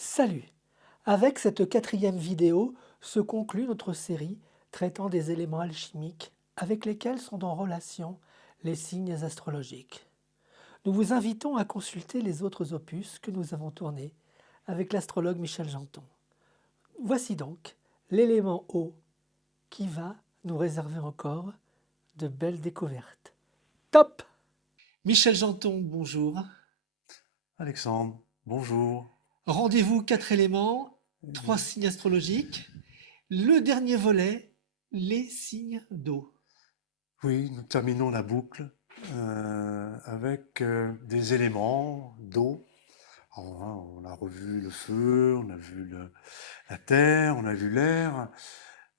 Salut! Avec cette quatrième vidéo se conclut notre série traitant des éléments alchimiques avec lesquels sont en relation les signes astrologiques. Nous vous invitons à consulter les autres opus que nous avons tournés avec l'astrologue Michel Janton. Voici donc l'élément eau qui va nous réserver encore de belles découvertes. Top! Michel Janton, bonjour. Alexandre, bonjour. Rendez-vous 4 éléments, 3 signes astrologiques. Le dernier volet, les signes d'eau. Oui, nous terminons la boucle avec des éléments d'eau. Alors, hein, on a revu le feu, on a vu la terre, on a vu l'air.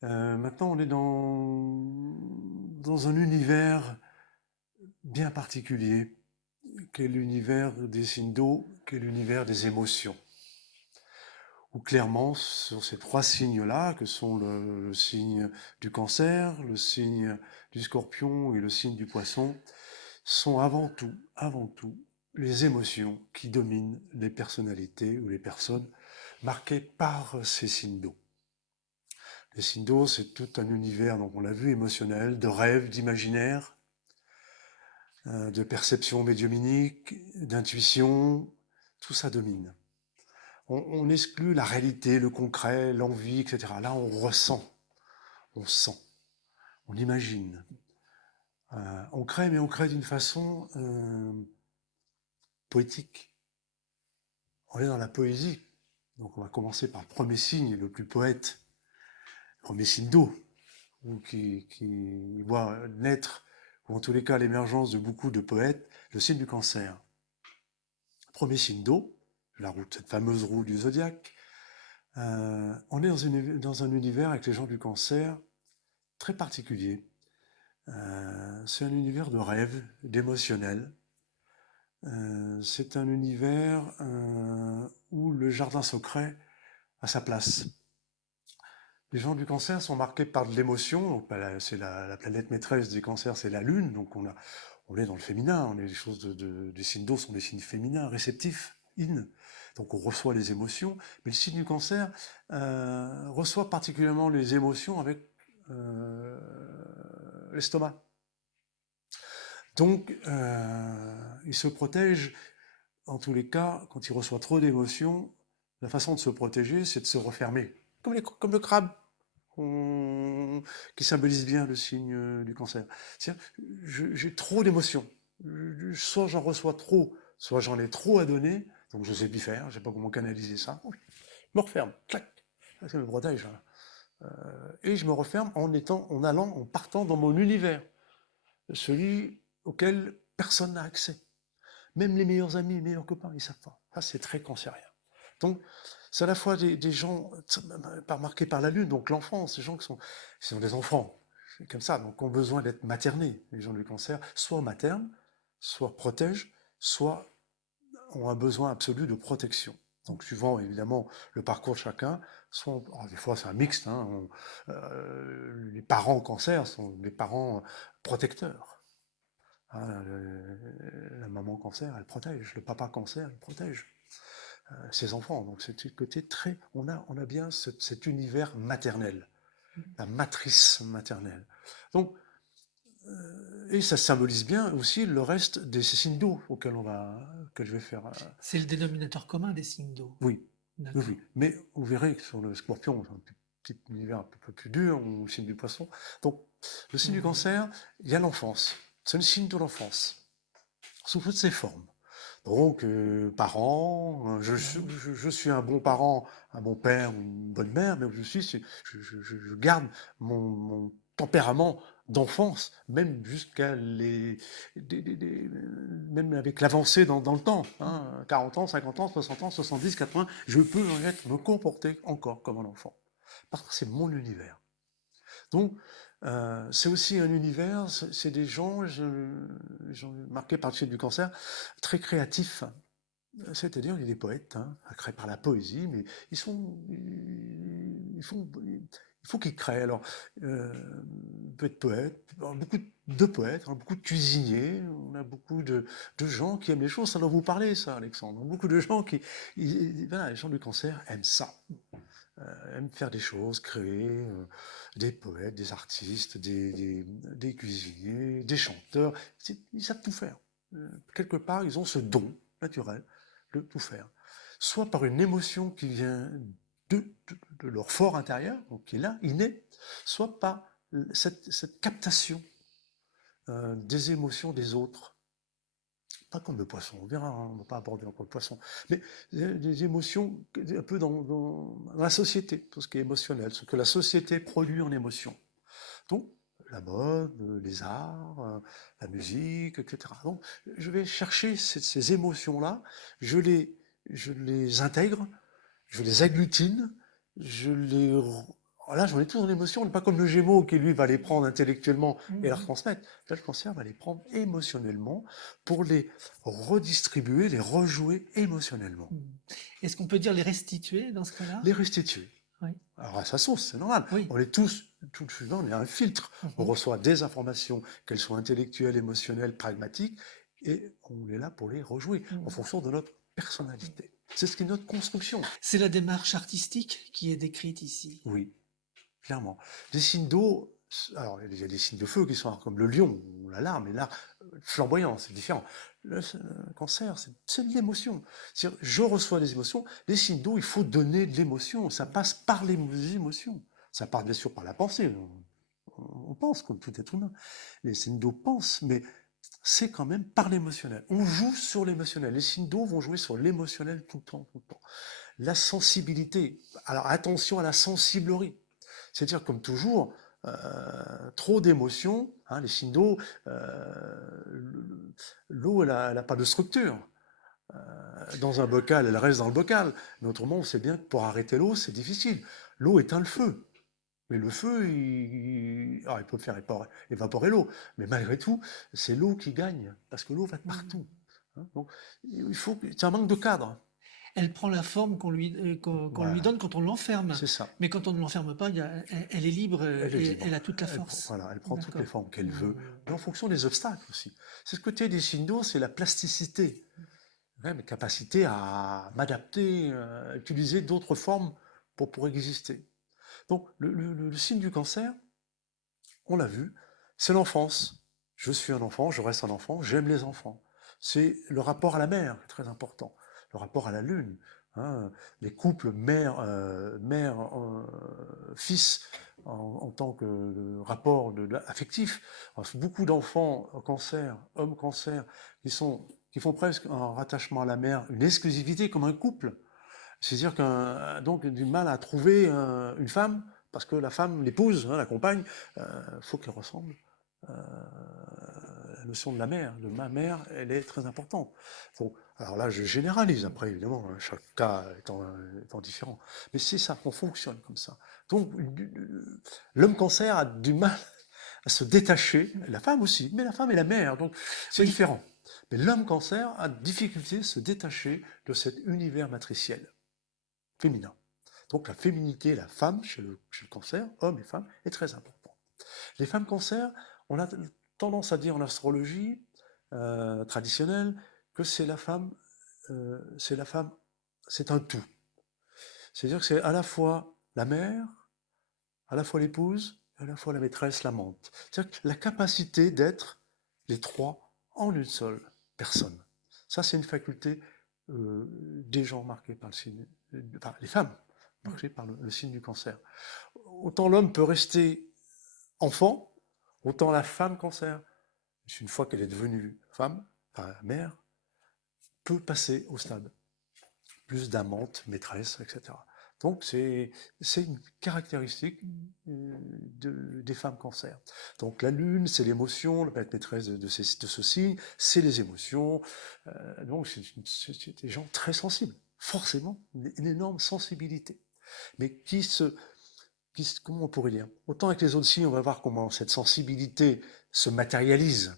Maintenant, on est dans un univers bien particulier, qui est l'univers des signes d'eau, qui est l'univers des émotions. Où clairement, sur ces trois signes-là, que sont le signe du Cancer, le signe du Scorpion et le signe du Poisson, sont avant tout, les émotions qui dominent les personnalités ou les personnes marquées par ces signes d'eau. Les signes d'eau, c'est tout un univers, donc on l'a vu, émotionnel, de rêve, d'imaginaire, de perception médiumnique, d'intuition, tout ça domine. On exclut la réalité, le concret, l'envie, etc. Là, on ressent, on sent, on imagine. On crée, mais on crée d'une façon poétique. On est dans la poésie. Donc on va commencer par le premier signe, le plus poète, le premier signe d'eau, qui voit naître, ou en tous les cas l'émergence de beaucoup de poètes, le signe du Cancer. Premier signe d'eau, cette fameuse roue du zodiaque. On est dans un univers avec les gens du Cancer très particulier. C'est un univers de rêve, d'émotionnel. C'est un univers où le jardin secret a sa place. Les gens du Cancer sont marqués par de l'émotion. C'est la planète maîtresse des Cancers, c'est la Lune. Donc on est dans le féminin. Les signes d'eau sont des signes féminins, réceptifs, in. Donc on reçoit les émotions. Mais le signe du Cancer reçoit particulièrement les émotions avec l'estomac. Donc, il se protège, en tous les cas, quand il reçoit trop d'émotions, la façon de se protéger, c'est de se refermer. Comme le crabe, qui symbolise bien le signe du Cancer. J'ai trop d'émotions. Soit j'en reçois trop, soit j'en ai trop à donner, donc je sais plus faire, je sais pas comment canaliser ça. Je me referme, clac, ça me protège. Et je me referme en partant dans mon univers, celui auquel personne n'a accès. Même les meilleurs amis, les meilleurs copains, ils ne savent pas. Ça, c'est très cancérien. Donc, c'est à la fois des gens marqués par la lune, donc l'enfance, ces gens qui sont des enfants, c'est comme ça, donc ont besoin d'être maternés, les gens du Cancer, soit maternent, soit protègent, soit ont un besoin absolu de protection. Donc, suivant évidemment le parcours de chacun, des fois c'est un mixte, hein, les parents Cancer sont des parents protecteurs. Hein, la maman Cancer, elle protège, le papa Cancer, il protège ses enfants. Donc c'est un côté très, on a bien cet univers maternel, la matrice maternelle. Donc et ça symbolise bien aussi le reste des signes d'eau que je vais faire. C'est le dénominateur commun des signes d'eau. Oui, oui, D'accord. oui. Mais vous verrez que sur le Scorpion, c'est un petit univers un peu plus dur, ou le signe du Poisson. Donc le signe du Cancer, il y a l'enfance. C'est le signe de l'enfance, sous toutes ses formes. Donc, parent, je suis un bon parent, un bon père ou une bonne mère, mais où je garde mon tempérament d'enfance, même jusqu'à même avec l'avancée dans le temps, hein, 40 ans, 50 ans, 60 ans, 70, 80, je peux me comporter encore comme un enfant. Parce que c'est mon univers. Donc, c'est aussi un univers, c'est des gens marqués par le signe du Cancer, très créatifs. C'est-à-dire, il y a des poètes, hein, créés par la poésie, mais ils Il faut qu'il crée. Alors, il peut être poète, alors, beaucoup de poètes, hein, beaucoup de cuisiniers, on a beaucoup de gens qui aiment les choses. Ça doit vous parler, ça, Alexandre. Beaucoup de gens voilà, les gens du cancer aiment ça. Aiment faire des choses, créer des poètes, des artistes, des cuisiniers, des chanteurs. Ils savent tout faire. Quelque part, ils ont ce don naturel de tout faire. Soit par une émotion qui vient de leur fort intérieur, donc qui est là, inné, soit par cette captation des émotions des autres. Pas comme le poisson, on verra, hein, on ne va pas aborder encore le poisson, mais des émotions un peu dans la société, tout ce qui est émotionnel, ce que la société produit en émotion. Donc, la mode, les arts, la musique, etc. Donc, je vais chercher ces émotions-là, je les intègre, je les agglutine, je les... Là, j'en ai tous en émotion, pas comme le Gémeaux qui, lui, va les prendre intellectuellement et les retransmettre. Là, le cancer va les prendre émotionnellement pour les redistribuer, les rejouer émotionnellement. Est-ce qu'on peut dire les restituer dans ce cas-là? Les restituer. Oui. Alors, à sa sauce, c'est normal. Oui. On est tous, tout le suivant, on est un filtre. On reçoit des informations, qu'elles soient intellectuelles, émotionnelles, pragmatiques, et on est là pour les rejouer en fonction de notre personnalité. C'est ce qui est notre construction. C'est la démarche artistique qui est décrite ici. Oui, clairement. Des signes d'eau, alors il y a des signes de feu qui sont comme le lion ou la larme, et là, flamboyant, c'est différent. Le cancer, c'est de l'émotion. Je reçois des émotions. Les signes d'eau, il faut donner de l'émotion. Ça passe par les émotions. Ça part bien sûr par la pensée. On pense comme tout être humain. Les signes d'eau pensent, mais c'est quand même par l'émotionnel. On joue sur l'émotionnel. Les signes d'eau vont jouer sur l'émotionnel tout le temps, tout le temps. La sensibilité. Alors attention à la sensiblerie. C'est-à-dire, comme toujours, trop d'émotions, hein, les signes d'eau, l'eau, elle n'a pas de structure. Dans un bocal, elle reste dans le bocal. Mais autrement, on sait bien que pour arrêter l'eau, c'est difficile. L'eau éteint le feu. Mais le feu, il peut faire évaporer l'eau. Mais malgré tout, c'est l'eau qui gagne, parce que l'eau va de partout. Hein, donc, c'est un manque de cadre. Elle prend la forme qu'on lui donne quand on l'enferme. C'est ça. Mais quand on ne l'enferme pas, elle est libre et elle a toute la force. Elle prend toutes les formes qu'elle veut, mais en fonction des obstacles aussi. C'est ce côté des signes d'eau, c'est la plasticité. Ma capacité à m'adapter, à utiliser d'autres formes pour exister. Donc, le signe du cancer, on l'a vu, c'est l'enfance. Je suis un enfant, je reste un enfant, j'aime les enfants. C'est le rapport à la mère, très important. Le rapport à la lune. Hein, les couples mère-fils en tant que rapport affectif. Beaucoup d'enfants cancer, hommes cancer, qui font presque un rattachement à la mère, une exclusivité comme un couple. C'est-à-dire donc du mal à trouver une femme, parce que la femme, l'épouse, hein, la compagne, faut qu'elle ressemble. La notion de la mère, de ma mère, elle est très importante. Bon, alors là, je généralise après, évidemment, hein, chaque cas étant différent. Mais c'est ça, on fonctionne comme ça. Donc, l'homme cancer a du mal à se détacher, la femme aussi, mais la femme est la mère, donc c'est différent. Mais l'homme cancer a difficulté à se détacher de cet univers matriciel féminin. Donc la féminité, la femme chez le cancer, homme et femme, est très importante. Les femmes cancer, on a tendance à dire en astrologie traditionnelle que c'est la femme, c'est un tout. C'est-à-dire que c'est à la fois la mère, à la fois l'épouse, à la fois la maîtresse, l'amante. C'est-à-dire la capacité d'être les trois en une seule personne. Ça, c'est une faculté des gens marqués par le signe, enfin les femmes marquées par le signe du cancer. Autant l'homme peut rester enfant, autant la femme cancer, une fois qu'elle est devenue femme, enfin mère, peut passer au stade plus d'amante, maîtresse, etc. Donc c'est une caractéristique des femmes cancer. Donc la lune, c'est l'émotion, la planète maîtresse de ce signe, c'est les émotions. Donc c'est des gens très sensibles, forcément, une énorme sensibilité. Mais comment on pourrait dire? Autant avec les autres signes, on va voir comment cette sensibilité se matérialise.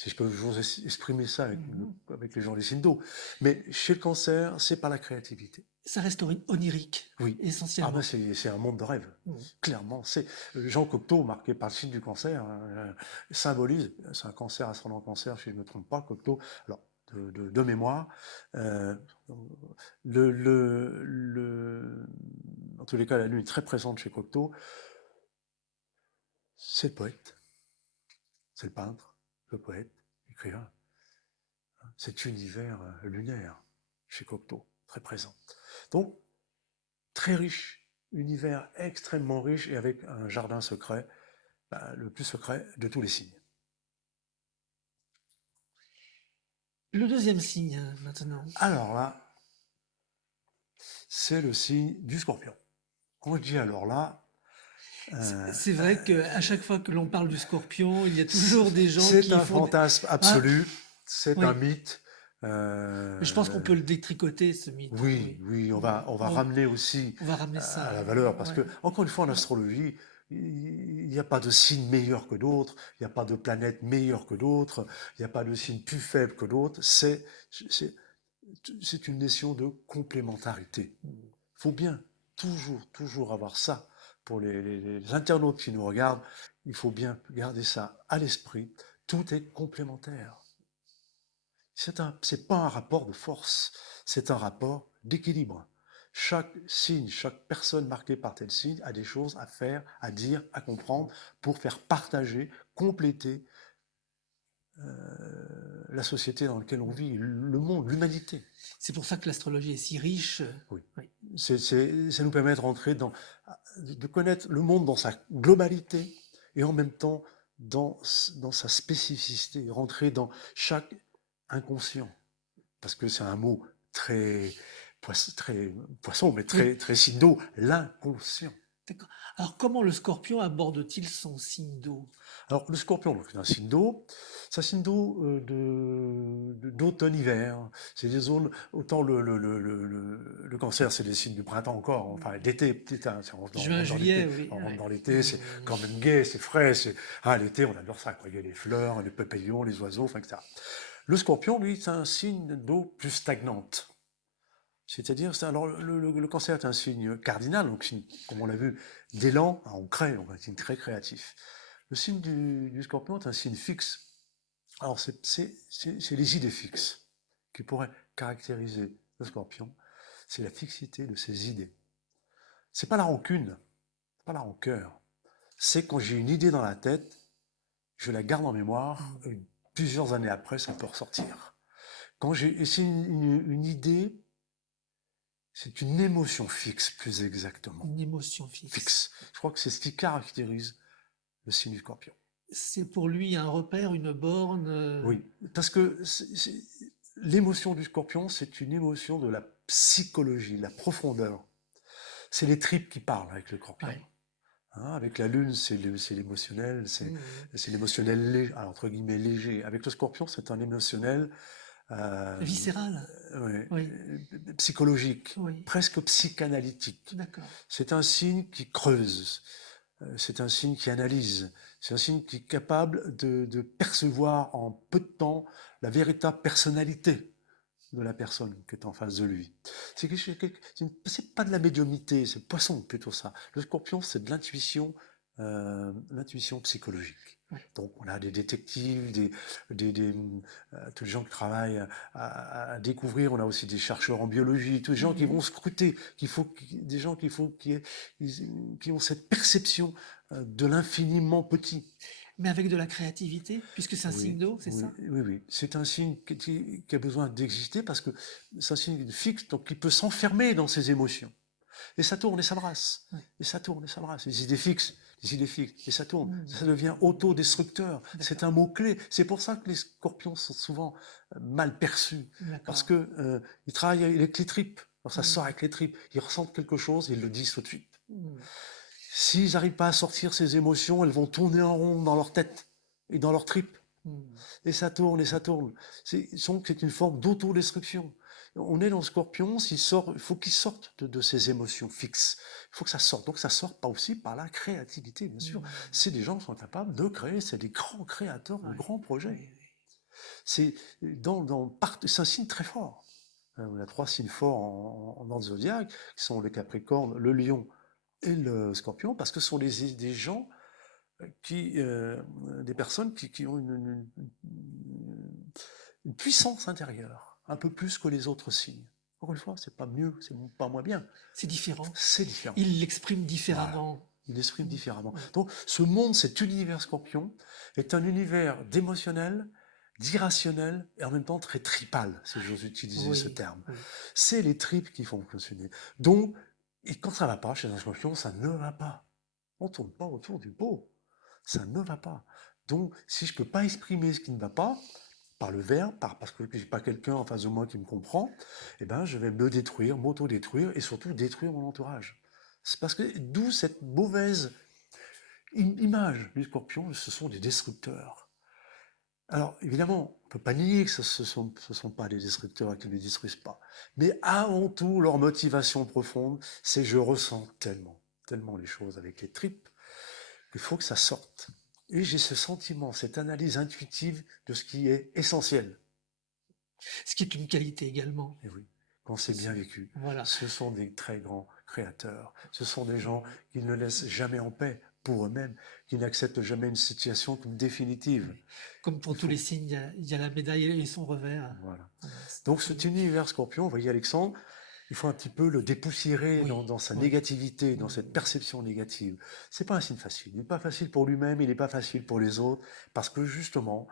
si je peux vous exprimer ça avec, Mhm. avec les gens des signes d'eau. Mais chez le cancer, c'est par la créativité. Ça reste onirique, Oui. Ah essentiellement. ben c'est un monde de rêve. Mhm. Clairement, c'est Jean Cocteau, marqué par le signe du cancer, symbolise, c'est un cancer, ascendant cancer, si je ne me trompe pas, Cocteau, alors de mémoire, euh, en tous les cas, la lune est très présente chez Cocteau, c'est le poète, c'est le peintre, le poète, l'écrivain, cet univers lunaire chez Cocteau, très présent. Donc, très riche, univers extrêmement riche et avec un jardin secret, le plus secret de tous les signes. Le deuxième signe, maintenant. Alors là, c'est le signe du scorpion. Quand je dis alors là, C'est vrai qu'à chaque fois que l'on parle du scorpion, il y a toujours des gens c'est qui un font des... fantasme Ah, absolu, c'est oui. un mythe. Mais je pense qu'on peut le détricoter, ce mythe. Oui, oui, on va ramener aussi on va ramener ça. à la valeur, parce Ouais. que, encore une fois, en astrologie, il n'y a pas de signe meilleur que d'autres, il n'y a pas de planète meilleure que d'autres, il n'y a pas de signe plus faible que d'autres, c'est une notion de complémentarité. Il faut bien toujours avoir ça. Pour les internautes qui nous regardent, il faut bien garder ça à l'esprit. Tout est complémentaire. C'est pas un rapport de force, c'est un rapport d'équilibre. Chaque signe, chaque personne marquée par tel signe a des choses à faire, à dire, à comprendre pour faire partager, compléter la société dans laquelle on vit, le monde, l'humanité. C'est pour ça que l'astrologie est si riche. Oui. Ça nous permet de rentrer de connaître le monde dans sa globalité et en même temps dans sa spécificité, rentrer dans chaque inconscient. Parce que c'est un mot très poisson, mais très signe d'eau, l'inconscient. D'accord. Alors, comment le scorpion aborde-t-il son signe d'eau? Alors, le scorpion, c'est un signe d'eau. C'est un signe d'eau d'automne-hiver. C'est des zones, autant le cancer, c'est des signes du printemps encore, enfin d'été. Juin, juillet, oui. On rentre dans l'été, c'est quand même gai, c'est frais. L'été, on adore ça, quoi. Il y a les fleurs, les papillons, les oiseaux, enfin, etc. Le scorpion, lui, c'est un signe d'eau plus stagnante. C'est-à-dire, alors le cancer est un signe cardinal, donc comme on l'a vu, d'élan, on crée, on est un signe très créatif. Le signe du scorpion est un signe fixe. Alors, c'est les idées fixes qui pourraient caractériser le scorpion. C'est la fixité de ses idées. C'est pas la rancune, pas la rancœur. C'est quand j'ai une idée dans la tête, je la garde en mémoire, plusieurs années après, ça peut ressortir. C'est une idée, c'est une émotion fixe, plus exactement. Une émotion fixe. Je crois que c'est ce qui caractérise le signe du scorpion. C'est pour lui un repère, une borne. Oui, parce que l'émotion du scorpion, c'est une émotion de la psychologie, de la profondeur. C'est les tripes qui parlent avec le scorpion. Ouais. Avec la lune, c'est l'émotionnel, c'est l'émotionnel entre guillemets léger. Avec le scorpion, c'est un émotionnel viscéral. Oui. Psychologique, oui. presque psychanalytique. D'accord. C'est un signe qui creuse, c'est un signe qui analyse, c'est un signe qui est capable de percevoir en peu de temps la véritable personnalité de la personne qui est en face de lui. C'est pas de la médiumnité, c'est le poisson plutôt ça. Le scorpion, c'est de l'intuition psychologique. Oui. Donc on a des détectives, tous les gens qui travaillent à découvrir, on a aussi des chercheurs en biologie, tous les gens qui vont scruter, des gens qui ont cette perception de l'infiniment petit. Mais avec de la créativité, puisque c'est un signe d'eau, c'est ça? Oui. C'est un signe qui a besoin d'exister parce que c'est un signe fixe, donc qui peut s'enfermer dans ses émotions. Et ça tourne et ça brasse. Oui. Et ça tourne et ça brasse. Les idées fixes, et ça tourne. Ça devient autodestructeur. C'est un mot-clé. C'est pour ça que les scorpions sont souvent mal perçus. Parce que ils travaillent avec les tripes. Alors ça sort avec les tripes. Ils ressentent quelque chose, ils le disent tout de suite. S'ils n'arrivent pas à sortir ces émotions, elles vont tourner en rond dans leur tête et dans leur tripes. Et ça tourne et ça tourne. C'est une forme d'autodestruction. On est dans le scorpion, il faut qu'il sorte de ses émotions fixes. Il faut que ça sorte. Donc ça sort pas aussi par la créativité, bien sûr. C'est des gens qui sont capables de créer, c'est des grands créateurs de grands projets. C'est c'est un signe très fort. On a 3 signes forts en ordre zodiaque, qui sont le Capricorne, le Lion et le Scorpion, parce que ce sont des gens des personnes qui ont une puissance intérieure, un peu plus que les autres signes. Encore une fois, c'est pas mieux, c'est pas moins bien. C'est différent. C'est différent. Il l'exprime Voilà. différemment. Il l'exprime différemment. Ouais. Donc, ce monde, cet univers Scorpion, est un univers d'émotionnel, d'irrationnel et en même temps très tripal, si j'ose utiliser ce terme. Oui. C'est les tripes qui font fonctionner. Donc, et quand ça va pas chez un Scorpion, ça ne va pas. On ne tourne pas autour du pot. Ça ne va pas. Donc, si je ne peux pas exprimer ce qui ne va pas, par le verbe, parce que je n'ai pas quelqu'un en face de moi qui me comprend, eh ben, je vais me détruire, m'auto-détruire et surtout détruire mon entourage. C'est parce que d'où cette mauvaise image du Scorpion, ce sont des destructeurs. Alors, évidemment, on ne peut pas nier que ce ne sont pas des destructeurs et qu'ils ne détruisent pas. Mais avant tout, leur motivation profonde, c'est je ressens tellement les choses avec les tripes, qu'il faut que ça sorte. Et j'ai ce sentiment, cette analyse intuitive de ce qui est essentiel. Ce qui est une qualité également. Et oui, quand c'est bien vécu. Voilà. Ce sont des très grands créateurs. Ce sont des gens qui ne laissent jamais en paix pour eux-mêmes, qui n'acceptent jamais une situation comme définitive. Comme pour tous les signes, il y a la médaille et son revers. Voilà. Donc cet univers Scorpion, vous voyez Alexandre, il faut un petit peu le dépoussiérer dans sa négativité, dans cette perception négative. C'est pas un signe facile. Il n'est pas facile pour lui-même, il n'est pas facile pour les autres, parce que justement,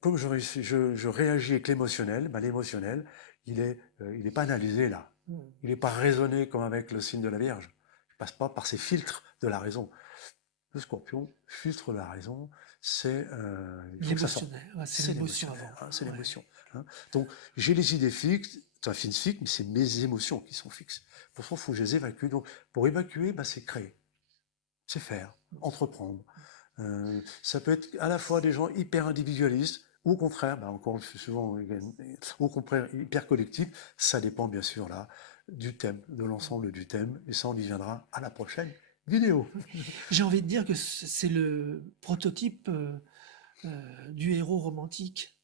comme je réagis avec l'émotionnel, ben l'émotionnel, il est pas analysé là. Il n'est pas raisonné comme avec le signe de la Vierge. Il passe pas par ces filtres de la raison. Le Scorpion filtre la raison, c'est l'émotionnel. C'est l'émotion avant. C'est l'émotion. Hein. Donc j'ai les idées fixes, fixes, mais c'est mes émotions qui sont fixes. Pour ça, il faut que je les évacue. Donc pour évacuer, ben, c'est créer, c'est faire, entreprendre. Ça peut être à la fois des gens hyper individualistes, ou au contraire, ben encore souvent, au contraire, hyper collectifs. Ça dépend bien sûr là du thème, de l'ensemble du thème, et ça on y viendra à la prochaine vidéo. J'ai envie de dire que c'est le prototype du héros romantique.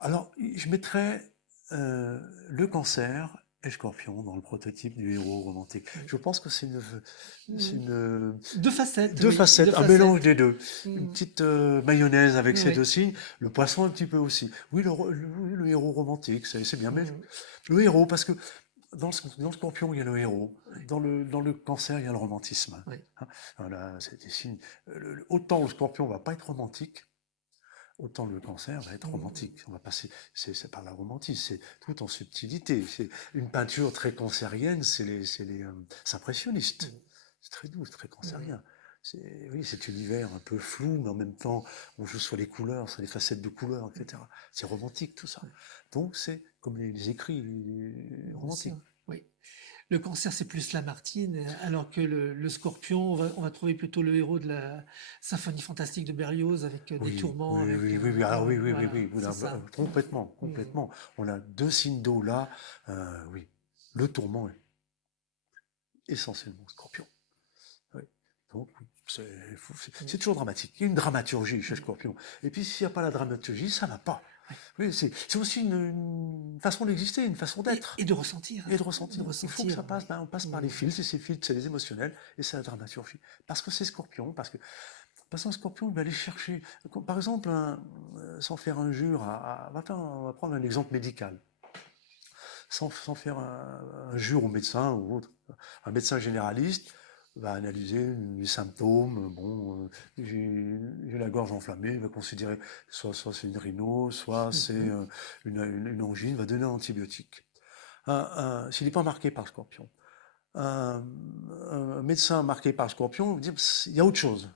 Alors, je mettrais le Cancer et Scorpion dans le prototype du héros romantique. Je pense que c'est une deux facettes. Deux facettes, un mélange des deux. Mm. Une petite mayonnaise avec ces deux signes. Le poisson un petit peu aussi. Oui, le héros romantique, c'est bien. Mais le héros, parce que dans le Scorpion, il y a le héros. Dans le Cancer, il y a le romantisme. Oui. Hein, voilà, c'est des signes. Autant le Scorpion va pas être romantique, autant le Cancer va être romantique. On va passer, c'est par la romantisme, c'est tout en subtilité. C'est une peinture très cancérienne, c'est impressionniste. C'est très doux, très cancérien. Oui, cet univers un peu flou, mais en même temps, on joue sur les couleurs, sur les facettes de couleurs, etc. C'est romantique tout ça. Donc c'est comme les écrits romantiques. Oui. Le Cancer, c'est plus Lamartine, alors que le Scorpion, on va trouver plutôt le héros de la symphonie fantastique de Berlioz avec des tourments. Oui. Alors oui. Complètement. On a deux signes d'eau là. Oui, le tourment est essentiellement Scorpion. Oui. Donc c'est toujours dramatique. Il y a une dramaturgie chez Scorpion. Et puis s'il n'y a pas la dramaturgie, ça va pas. Oui, c'est aussi une façon d'exister, une façon d'être. Et de ressentir. Il faut que ça passe, on passe par les fils, et ces fils, c'est les émotionnels, et c'est la dramaturgie. Parce que c'est Scorpion, parce qu'un Scorpion, il va aller chercher, par exemple, sans faire injure, on va prendre un exemple médical. Sans faire injure au médecin ou autre. Un médecin généraliste va analyser les symptômes. Bon, j'ai la gorge enflammée, il va considérer soit c'est une rhino, soit c'est une angine, va donner un antibiotique. S'il n'est pas marqué par Scorpion, un médecin marqué par Scorpion va dire il y a autre chose.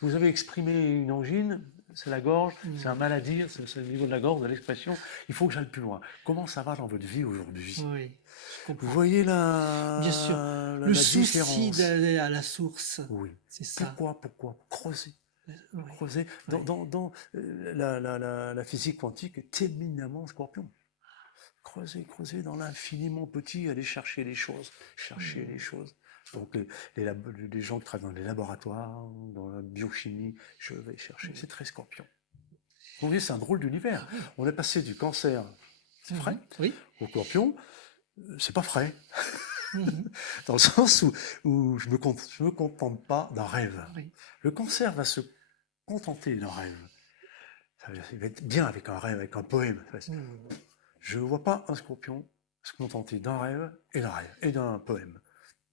Vous avez exprimé une angine, c'est la gorge, c'est un maladie, c'est le niveau de la gorge, de l'expression. Il faut que j'aille plus loin. Comment ça va dans votre vie aujourd'hui? Oui. Vous voyez Bien sûr. Le souci d'aller à la source. Oui. C'est ça. Pourquoi creuser. Creuser. Dans la physique quantique est éminemment Scorpion. Creuser dans l'infiniment petit, aller chercher les choses. Donc les gens qui travaillent dans les laboratoires, dans la biochimie, je vais chercher. C'est très Scorpion. Donc, c'est un drôle d'univers. Ah oui. On est passé du cancer, c'est frais, Oui. au scorpion, c'est pas frais. Mhm. Dans le sens où je me contente pas d'un rêve. Oui. Le cancer va se contenter d'un rêve. Il va être bien avec un rêve, avec un poème. Mhm. Je ne vois pas un scorpion se contenter d'un rêve et d'un poème.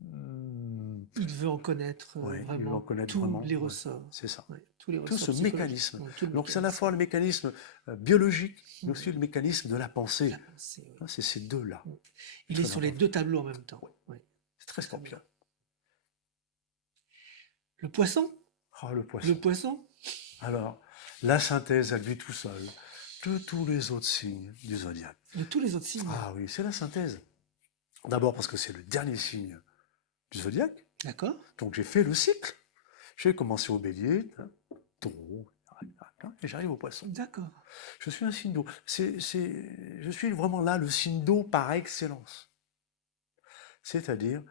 Il veut en connaître Ouais, il veut en vraiment connaître tous vraiment. les Ouais, ressorts. c'est ça. Oui, tous les Tout ressorts ce psychologiques. mécanisme. Oui, tout le Donc c'est à la mécanisme. fois le mécanisme biologique, mais Mhm. aussi le mécanisme de la pensée. La pensée, oui. Hein, c'est ces deux-là. Il Très est sur les important. deux tableaux en même temps. Oui. C'est très scorpion. Le poisson? Ah, le poisson. Le poisson? Alors, la synthèse à lui tout seul de tous les autres signes du zodiaque. De tous les autres signes. Ah oui, c'est la synthèse. D'abord parce que c'est le dernier signe du zodiaque. D'accord. Donc j'ai fait le cycle. J'ai commencé au bélier, taureau, et j'arrive au poisson. D'accord. Je suis un signe d'eau. Je suis vraiment là le signe d'eau par excellence. C'est-à-dire,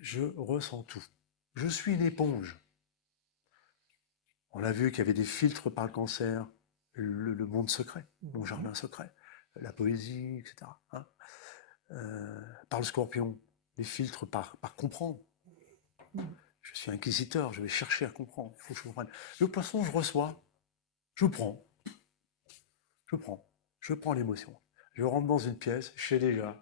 je ressens tout. Je suis une éponge. On a vu qu'il y avait des filtres par le cancer, le monde secret, mon jardin secret, la poésie, etc. Hein. Par le scorpion, les filtres par comprendre. Je suis inquisiteur, je vais chercher à comprendre, il faut que je comprenne. Le poisson, je reçois, je prends, je prends l'émotion. Je rentre dans une pièce, j'ai déjà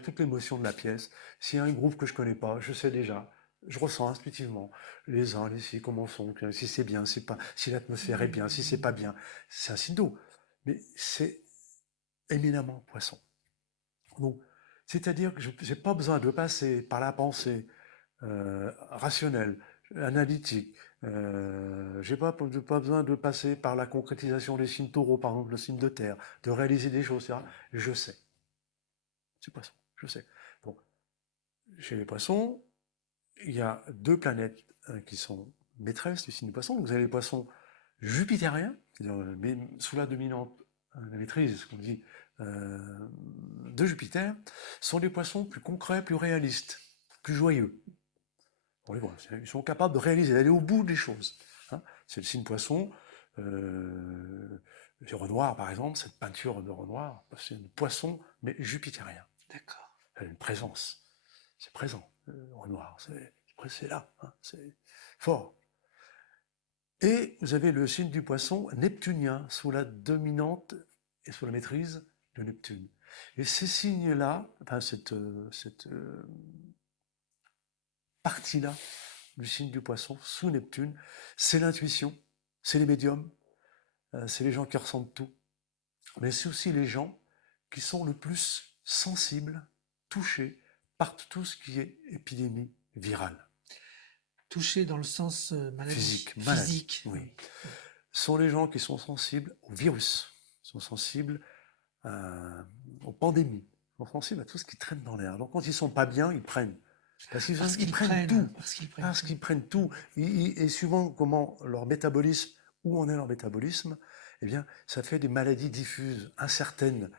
toute l'émotion de la pièce. S'il y a un groupe que je connais pas, je sais déjà, je ressens intuitivement les uns, les ci, comment sont, si c'est bien, si pas, si l'atmosphère est bien, si c'est pas bien. C'est un signe d'eau. Mais c'est éminemment poisson. Donc, c'est-à-dire que je n'ai pas besoin de passer par la pensée rationnelle, analytique. J'ai pas besoin de passer par la concrétisation des signes taureaux, par exemple le signe de terre, de réaliser des choses, etc. Je sais. C'est poisson, je sais. Donc, chez les poissons, il y a deux planètes qui sont maîtresses du signe du poisson. Vous avez les poissons jupitériens, c'est-à-dire sous la dominante, la maîtrise, ce qu'on dit, de Jupiter, sont des poissons plus concrets, plus réalistes, plus joyeux. On les voit, ils sont capables de réaliser, d'aller au bout des choses. Hein. C'est le signe poisson. Renoir, par exemple, cette peinture de Renoir, c'est un poisson, mais jupitérien. D'accord. Elle a une présence. C'est présent, Renoir. C'est là. Hein, c'est fort. Et vous avez le signe du poisson neptunien, sous la dominante et sous la maîtrise de Neptune. Et ces signes-là, enfin cette partie-là du signe du poisson, sous Neptune, c'est l'intuition, c'est les médiums, c'est les gens qui ressentent tout, mais c'est aussi les gens qui sont le plus sensibles, touchés par tout ce qui est épidémie virale. Touchés dans le sens maladie. Physique. Physique. Oui. Ce sont les gens qui sont sensibles au virus, sont sensibles aux pandémies, sont sensibles à tout ce qui traîne dans l'air. Donc quand ils ne sont pas bien, ils prennent. Parce qu'ils prennent tout. Parce qu'ils prennent tout. Et suivant comment leur métabolisme, où en est leur métabolisme, eh bien, ça fait des maladies diffuses, incertaines,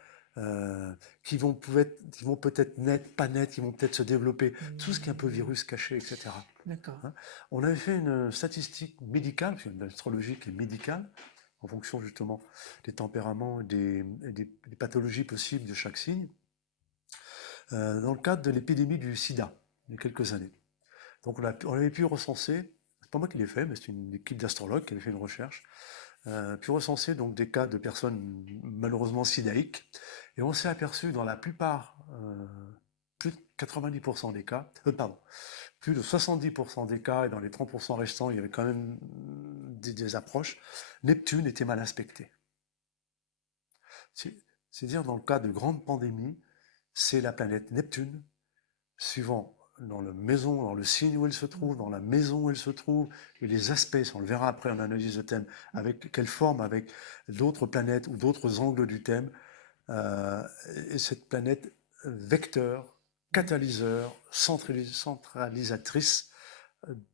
qui vont peut-être naître, pas naître, qui vont peut-être se développer. Tout ce qui est un peu virus caché, etc. D'accord. Hein. On avait fait une statistique médicale, parce qu'il y a une astrologie qui est médicale, en fonction justement des tempéraments et des pathologies possibles de chaque signe, dans le cadre de l'épidémie du sida, il y a quelques années. Donc on avait pu recenser, c'est pas moi qui l'ai fait, mais c'est une équipe d'astrologues qui avait fait une recherche, pu recenser donc des cas de personnes malheureusement sidaïques, et on s'est aperçu dans la plupart, plus de 90% des cas, plus de 70% des cas, et dans les 30% restants, il y avait quand même des approches, Neptune était mal aspecté. C'est-à-dire dans le cas de grandes pandémies, c'est la planète Neptune, suivant dans le signe où elle se trouve, dans la maison où elle se trouve, et les aspects, on le verra après en analyse de thème, avec quelle forme, avec d'autres planètes ou d'autres angles du thème, et cette planète vecteur, catalyseur, centralisatrice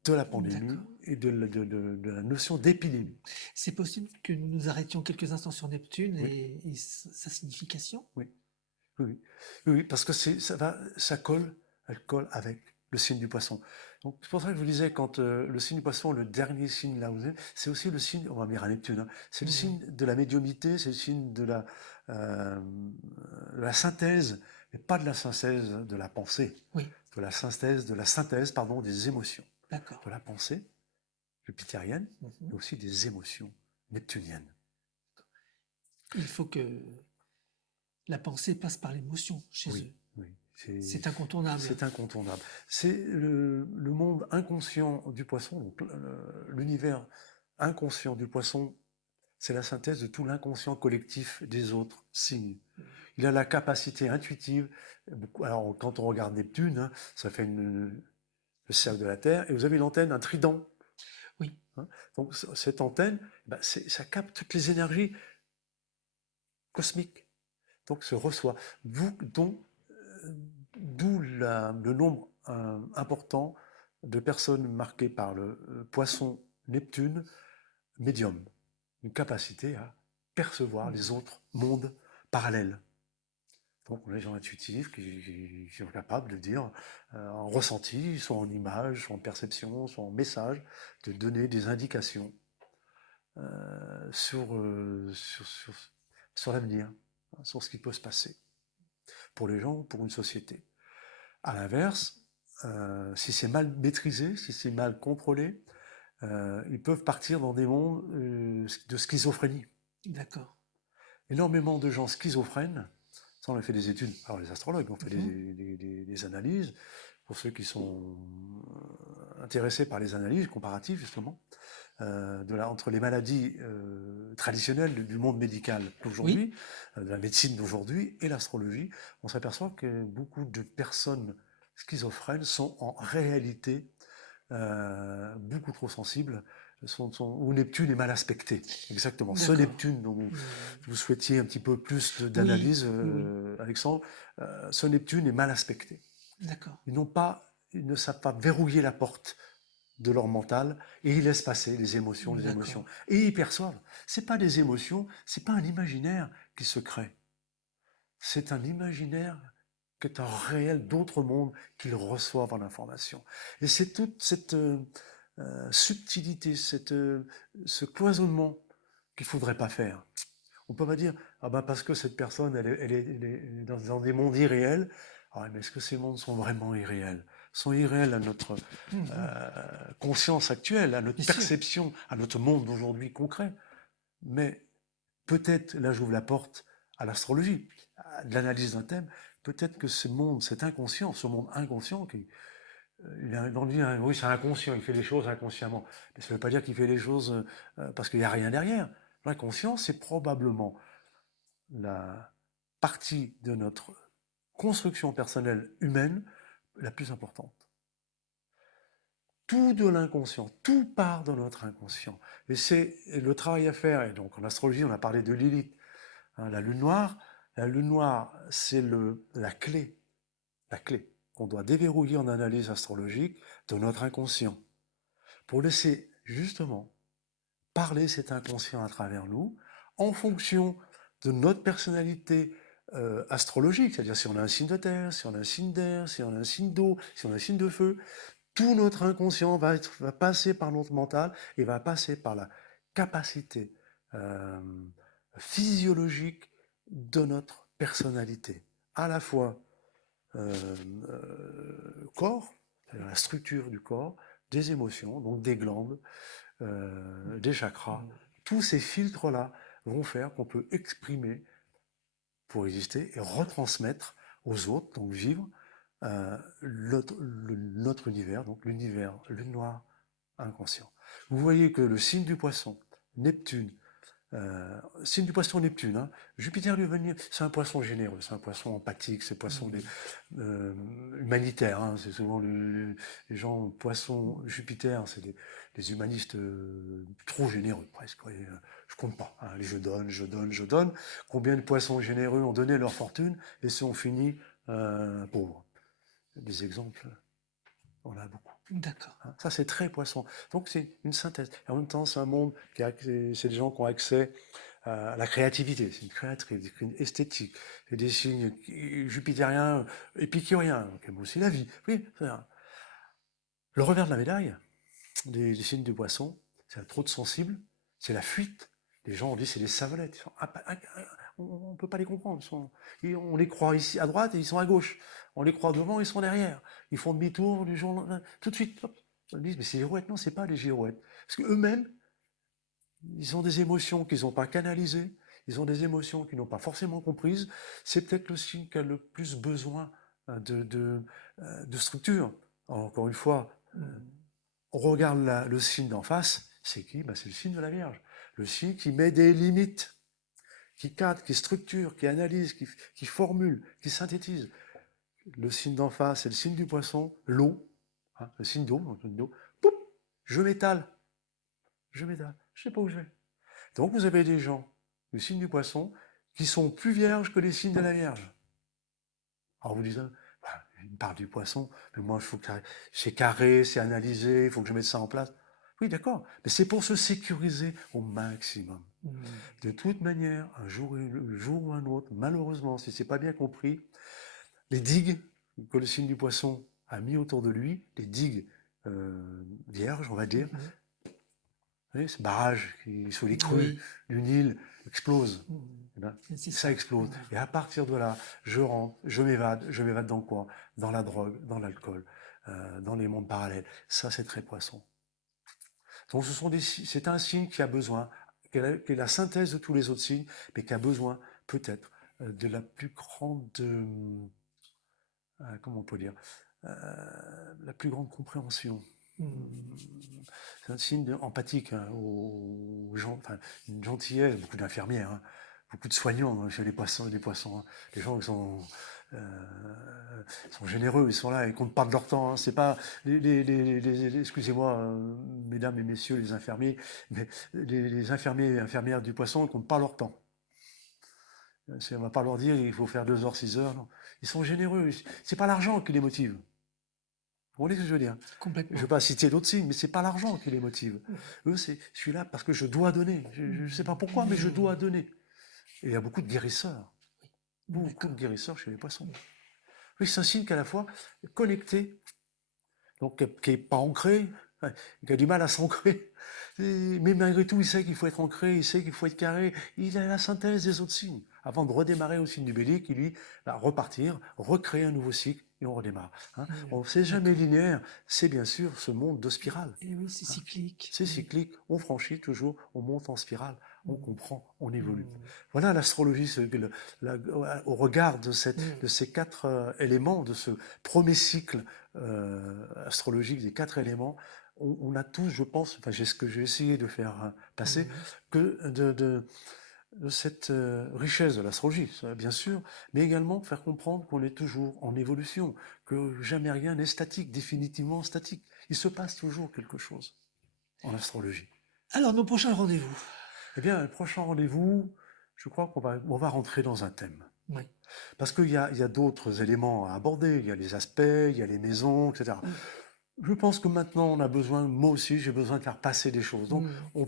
de la pandémie et de la notion d'épidémie. C'est possible que nous nous arrêtions quelques instants sur Neptune et sa signification? Oui, parce que elle colle avec le signe du poisson. Donc c'est pour ça que je vous disais, quand le signe du poisson, le dernier signe là, c'est aussi le signe, on va venir à Neptune, hein, c'est le signe de la médiumnité, c'est le signe euh, de la synthèse, mais pas de la synthèse de la pensée, Oui, de la synthèse, pardon, des émotions, d'accord. de la pensée jupitérienne, Mhm. mais aussi des émotions neptuniennes. Il faut que la pensée passe par l'émotion chez eux. Oui, C'est incontournable. c'est incontournable. C'est le monde inconscient du poisson, donc l'univers inconscient du poisson, c'est la synthèse de tout l'inconscient collectif des autres signes. Il a la capacité intuitive. Alors, quand on regarde Neptune, hein, ça fait le cercle de la Terre, et vous avez l'antenne, un trident. Oui. Hein. Donc, cette antenne, ça capte toutes les énergies cosmiques. Donc, se reçoit. D'où le nombre important de personnes marquées par le poisson Neptune médium, une capacité à percevoir les autres mondes parallèles. Donc on a des gens intuitifs qui sont capables de dire en ressenti, soit en image, soit en perception, soit en message, de donner des indications sur l'avenir, hein, sur ce qui peut se passer pour les gens ou pour une société. À l'inverse, si c'est mal maîtrisé, si c'est mal contrôlé, ils peuvent partir dans des mondes de schizophrénie. D'accord. Énormément de gens schizophrènes, ça on a fait des études, alors les astrologues ont fait des analyses, pour ceux qui sont intéressés par les analyses comparatives justement, entre les maladies traditionnelles du monde médical d'aujourd'hui, de la médecine d'aujourd'hui et l'astrologie, on s'aperçoit que beaucoup de personnes schizophrènes sont en réalité beaucoup trop sensibles, où Neptune est mal aspecté. Exactement. Ce Neptune dont vous souhaitiez un petit peu plus d'analyse, Alexandre, ce Neptune est mal aspecté. D'accord. Ils ne savent pas verrouiller la porte de leur mental et ils laissent passer les émotions. Et ils perçoivent. C'est pas des émotions, c'est pas un imaginaire qui se crée. C'est un imaginaire qui est un réel d'autres mondes qu'ils reçoivent en information. Et c'est toute cette subtilité, ce cloisonnement qu'il ne faudrait pas faire. On ne peut pas dire, ah ben parce que cette personne, elle est dans des mondes irréels, ah mais est-ce que ces mondes sont vraiment irréels? Sont irréels à notre conscience actuelle, à notre perception, à notre monde d'aujourd'hui concret. Mais peut-être, là j'ouvre la porte à l'astrologie, à l'analyse d'un thème, peut-être que ce monde, cet inconscient, ce monde inconscient, on dit, oui, c'est inconscient, il fait les choses inconsciemment. Mais ça ne veut pas dire qu'il fait les choses parce qu'il n'y a rien derrière. L'inconscient, c'est probablement la partie de notre construction personnelle humaine la plus importante. Tout de l'inconscient, tout part de notre inconscient. Et c'est le travail à faire. Et donc en astrologie, on a parlé de Lilith, hein, la lune noire. La lune noire, c'est la clé qu'on doit déverrouiller en analyse astrologique de notre inconscient, pour laisser justement parler cet inconscient à travers nous, en fonction de notre personnalité astrologique, c'est-à-dire si on a un signe de terre, si on a un signe d'air, si on a un signe d'eau, si on a un signe de feu, tout notre inconscient va passer par notre mental et va passer par la capacité physiologique de notre personnalité, à la fois corps, c'est-à-dire la structure du corps, des émotions, donc des glandes, des chakras. Tous ces filtres-là vont faire qu'on peut exprimer pour exister et retransmettre aux autres, donc vivre notre univers, donc l'univers, le noir inconscient. Vous voyez que le signe du poisson, Neptune, signe du poisson Neptune, hein. Jupiter lui venir, c'est un poisson généreux, c'est un poisson empathique, c'est un poisson humanitaire, hein. C'est souvent les gens poisson Jupiter, c'est des humanistes trop généreux presque. Ouais. Je compte pas, hein. Les je donne. Combien de poissons généreux ont donné leur fortune et sont finis pauvres? Des exemples, on a beaucoup. D'accord. Ça, c'est très poisson. Donc, c'est une synthèse. Et en même temps, c'est un monde c'est des gens qui ont accès à la créativité. C'est une créatrice, une esthétique. C'est des signes jupitériens, épicuriens, qui aiment aussi la vie. Oui, c'est ça. Le revers de la médaille des signes du poisson, c'est trop de sensibles, c'est la fuite. Les gens, on dit c'est des savelettes. On ne peut pas les comprendre. On les croit ici à droite et ils sont à gauche. On les croit devant, ils sont derrière. Ils font demi-tour du jour tout de suite. Hop. Ils disent mais c'est les girouettes. Non, c'est pas les girouettes. Parce qu'eux-mêmes, ils ont des émotions qu'ils n'ont pas canalisées. Ils ont des émotions qu'ils n'ont pas forcément comprises. C'est peut-être le signe qui a le plus besoin de structure. Alors, encore une fois, on regarde le signe d'en face, c'est qui? C'est le signe de la Vierge. Le signe qui met des limites, qui cadre, qui structure, qui analyse, qui formule, qui synthétise. Le signe d'en face, c'est le signe du Poisson, l'eau, le signe d'eau, poup, je m'étale, je ne sais pas où je vais. Donc vous avez des gens du signe du Poisson qui sont plus vierges que les signes de la Vierge. Alors vous dites, il me parle du Poisson, mais moi, c'est carré, c'est analysé, il faut que je mette ça en place. Oui, d'accord, mais c'est pour se sécuriser au maximum. De toute manière, un jour ou un autre, malheureusement, si c'est pas bien compris, les digues que le signe du Poisson a mis autour de lui, les digues vierges, on va dire, vous voyez, ce barrage qui, sous les crues du Nil, explose. Ça explose. Et à partir de là, je rentre, je m'évade dans quoi? Dans la drogue, dans l'alcool, dans les mondes parallèles. Ça, c'est très Poisson. Donc c'est un signe qui a besoin, qui est la synthèse de tous les autres signes, mais qui a besoin peut-être de la plus grande, comment on peut dire, la plus grande compréhension. C'est un signe empathique aux gens, enfin, une gentillesse, beaucoup d'infirmières, beaucoup de soignants chez les poissons. Les gens qui sont généreux, ils sont là, ils comptent pas de leur temps. C'est pas excusez-moi, mesdames et messieurs les infirmiers, mais les infirmiers et infirmières du Poisson, ils comptent pas leur temps. On va pas leur dire il faut faire 2 heures, 6 heures. Non. Ils sont généreux. C'est pas l'argent qui les motive. Vous voyez ce que je veux dire? Complètement. Je ne vais pas citer d'autres signes, mais c'est pas l'argent qui les motive. Eux, je suis là parce que je dois donner. Je ne sais pas pourquoi, mais je dois donner. Et il y a beaucoup de guérisseurs. Beaucoup de guérisseurs chez les Poissons. Oui, c'est un signe qu'à la fois connecté, donc qui n'est pas ancré, qui a du mal à s'ancrer. Mais malgré tout, il sait qu'il faut être ancré, il sait qu'il faut être carré. Il a la synthèse des autres signes. Avant de redémarrer au signe du Bélier, qui lui va repartir, recréer un nouveau cycle, et on redémarre. On ne sait jamais linéaire, c'est bien sûr ce monde de spirale. Et oui, c'est cyclique. C'est cyclique, on franchit toujours, on monte en spirale, on comprend, on évolue. Voilà l'astrologie, au regard de ces 4 éléments, de ce premier cycle astrologique des 4 éléments, on a tous, je pense, enfin c'est ce que j'ai essayé de faire passer, que de cette richesse de l'astrologie, bien sûr, mais également faire comprendre qu'on est toujours en évolution, que jamais rien n'est statique, définitivement statique. Il se passe toujours quelque chose en astrologie. Alors, nos prochains rendez-vous? Eh bien, le prochain rendez-vous, je crois qu'on va rentrer dans un thème. Oui. Parce qu'il y a d'autres éléments à aborder, il y a les aspects, il y a les maisons, etc. Je pense que maintenant, on a besoin, moi aussi, j'ai besoin de faire passer des choses. Donc, on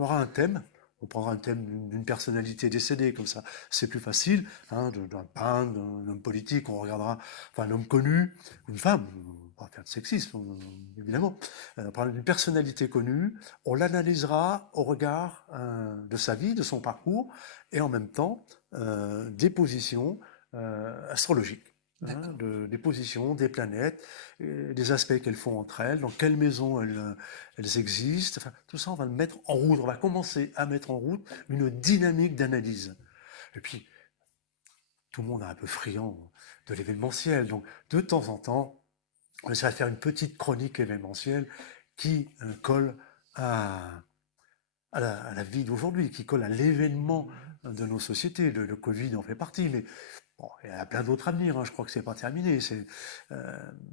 aura un thème. On prendra un thème d'une personnalité décédée, comme ça, c'est plus facile, d'un peintre, d'un homme politique, on regardera, enfin, un homme connu, une femme, on va faire de sexisme, évidemment, on parlera d'une personnalité connue, on l'analysera au regard de sa vie, de son parcours, et en même temps, des positions astrologiques. Des positions, des planètes, des aspects qu'elles font entre elles, dans quelle maison elles existent. Enfin, tout ça, on va le mettre en route. On va commencer à mettre en route une dynamique d'analyse. Et puis, tout le monde est un peu friand de l'événementiel. Donc, de temps en temps, on essaie de faire une petite chronique événementielle qui colle à la vie d'aujourd'hui, qui colle à l'événement de nos sociétés. Le Covid en fait partie, mais bon, il y a plein d'autres à venir, je crois que c'est pas terminé.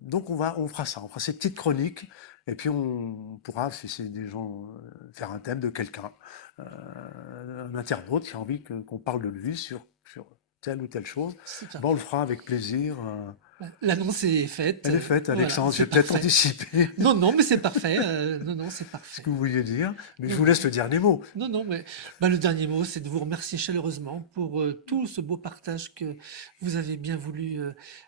Donc on fera ça, on fera ces petites chroniques, et puis on pourra, si c'est des gens, faire un thème de quelqu'un, un internaute qui a envie qu'on parle de lui sur telle ou telle chose. On le fera avec plaisir. L'annonce est faite. Elle est faite, Voilà, Alexandre. J'ai c'est peut-être parfait. anticipé Non, non, mais c'est parfait. Non, non, c'est ce parfait. que vous vouliez dire, mais je Non, vous laisse non. le dernier mot. Non, non, mais le dernier mot, c'est de vous remercier chaleureusement pour tout ce beau partage que vous avez bien voulu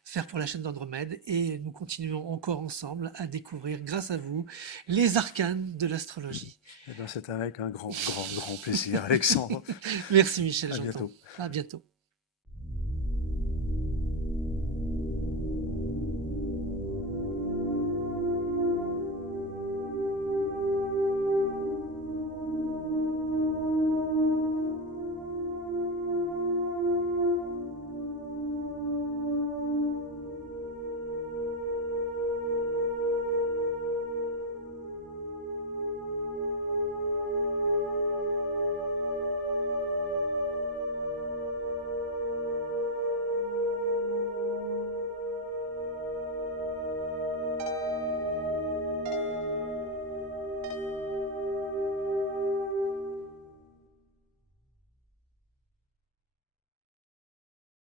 faire pour la chaîne d'Andromède. Et nous continuons encore ensemble à découvrir, grâce à vous, les arcanes de l'astrologie. Eh bien, c'est avec un grand, grand, grand plaisir, Alexandre. Merci Michel À Janton. bientôt. À bientôt.